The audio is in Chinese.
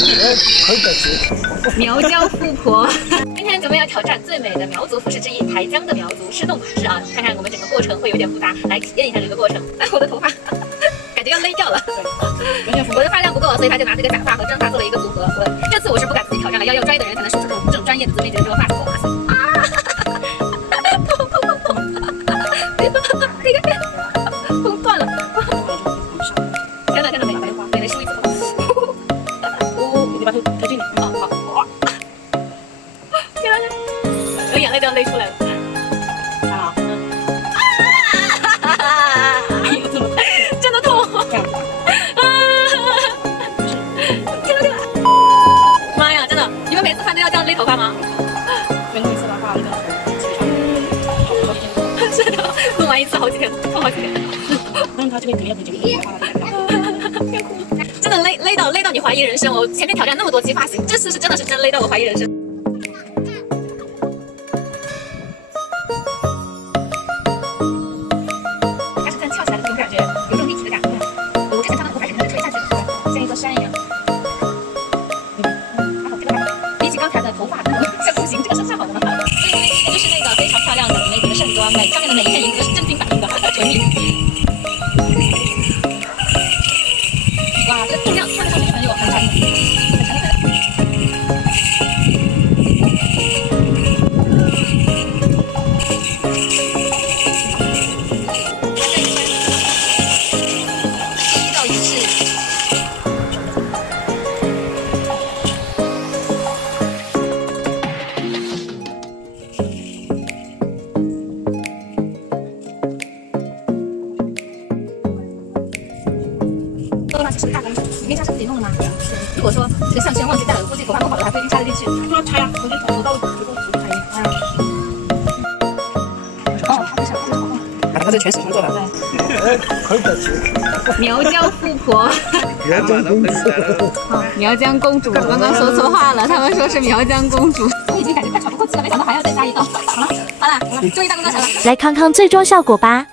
可以的吃。苗疆富婆，今天准备要挑战最美的苗族服饰之一——台江的苗族失动法式啊！看看我们整个过程会有点复杂，来体验一下这个过程。哎，我的头发感觉要勒掉了。我的发量不够，所以他就拿这个假发和真发做了一个组合。这次我是不敢自己挑战了，要专业的人才能说出这种专业的滋味，觉得这个发型哇塞啊！这个风断了。看到没？对，来梳一次头。你把头抬这里。哦，好。天哪！我眼泪都要勒出来了。啊！真的痛！天哪！妈呀，真的！你们每次看都要这样勒头发吗？每次的话，是的，弄完一次好几天，痛好几天。但他这个肯定会这个花了。真的勒到你怀疑人生。我前面挑战那么多期发型，这次是真的是真勒到我怀疑人生。它是真翘起来的这种感觉，有种立体的感觉。我之前看到头发是真的垂下去的，像一座山一样。比起刚才的头发，像图形，这个是上好的吗？这就是那个非常漂亮的玫瑰的盛装，上面的每一片银子都是真金反映的纯银。哇，这个重量穿在上面很有很沉的。其实大公主，里面它是自己弄的吗？如果说这个项圈忘记带了，估计头发弄好了还不一定插得进去。不要拆啊！我就头到最后拆啊！它是全手工做的。对，可以的吃。苗疆富婆，苗疆公主。苗疆公主，刚刚说错话了，他们说是苗疆公主。我已经感觉快喘不过气了，没想到还要再加一道。好了，注意大功告成了。来看看最终效果吧。